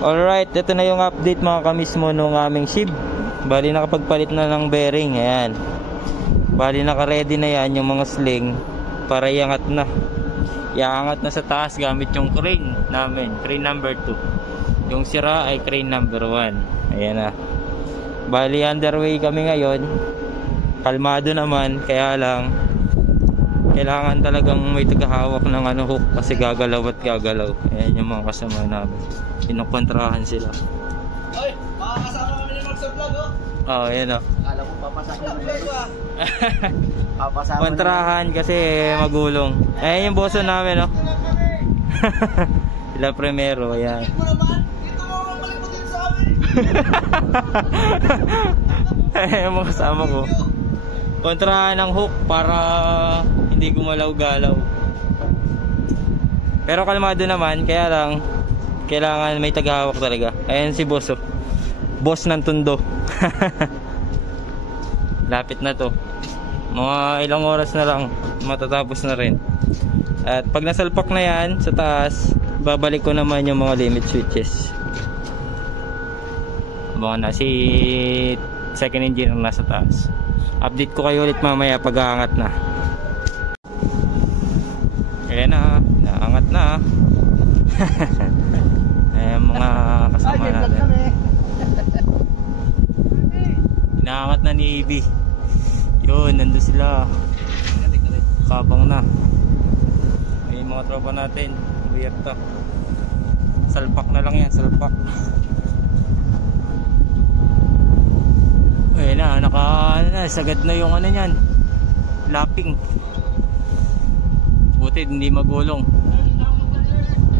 Alright, ito na yung update mga kamismo nung aming ship. Bali nakapagpalit na ng bearing. Ayan. Bali naka-ready na yan yung mga sling para iangat na. Iangat na sa taas gamit yung crane namin, crane number 2. Yung sira ay crane number 1. Ayan na. Bali underway kami ngayon. Kalmado naman, kaya lang kailangan talagang may tagahawak ng hook kasi gagalaw at gagalaw. Ayan yung mga kasama namin. Pinukontrahan sila. Oy, makakasama kami ni Mark sa vlog, oh. Oh, ayan oh. Alam mo papasama ng vlog, ah. Papasama. Kontrahan kasi magulong. Ayan yung boso namin, oh. Sila primero, ayan. Dito mo naman, dito mo naman maliputin sa amin. Ayan yung mga kasama ko. Kontrahan ng hook para hindi gumalaw-galaw. Pero kalmado naman, kaya lang kailangan may tagahawak talaga. Ayan si boss, oh. Boss ng tundo. Lapit na to. Mga ilang oras na lang matatapos na rin. At pag nasalpak na yan sa taas, babalik ko naman yung mga limit switches. Abangan na si second engineer na sa taas. Update ko kayo ulit mamaya pag aangat na. Ayan na, naangat na. Ayan mga kasama natin. Inaangat na ni AB. Yun, nandun sila. Kabang na. Ayan mga tropa natin. Buyerta. Salpak na lang yan, salpak. Ayan na, sagad na yung niyan. Lapping. Buti hindi magulong.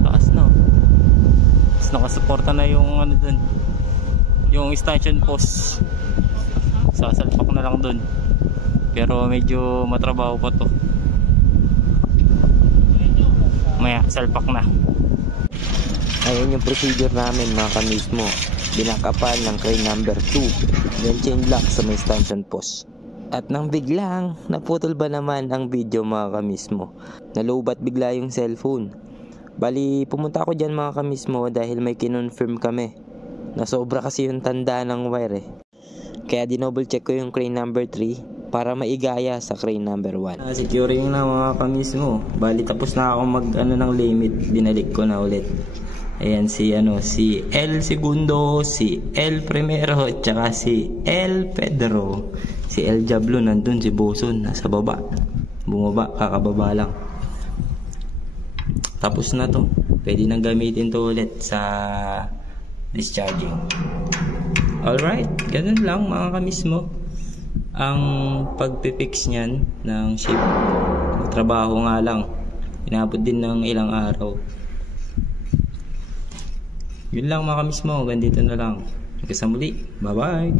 Taas na. Tapos nakasuporta na yung dun. Yung extension post. Sasalpak na lang dun. Pero medyo matrabaho pa to. Maya, salpak na. Ayan yung procedure namin mga kamismo. Binakapan ng crane number 2, then chain lock sa may stanchion post. At nang biglang naputol ba naman ang video mga kamismo, nalobat bigla yung cellphone. Bali pumunta ako dyan mga kamismo dahil may kinonfirm kami na sobra kasi yung tanda ng wire eh. Kaya dinouble check ko yung crane number 3 para maigaya sa crane number 1. Securing na mga kamismo. Bali tapos na ako mag ng limit, binalik ko na ulit. Ayan si El Segundo, si El Primero, at saka si El Pedro. Si El Diablo nandun, si Boson nasa baba. Bumaba, kakababa lang. Tapos na to. Pwede nang gamitin to ulit sa discharging. Alright, ganun lang mga kamismo. Ang pagpipix niyan ng ship. Trabaho nga lang. Inabot din ng ilang araw. Yun lang mga kamismo, ganito na lang. Hanggang sa muli, bye bye.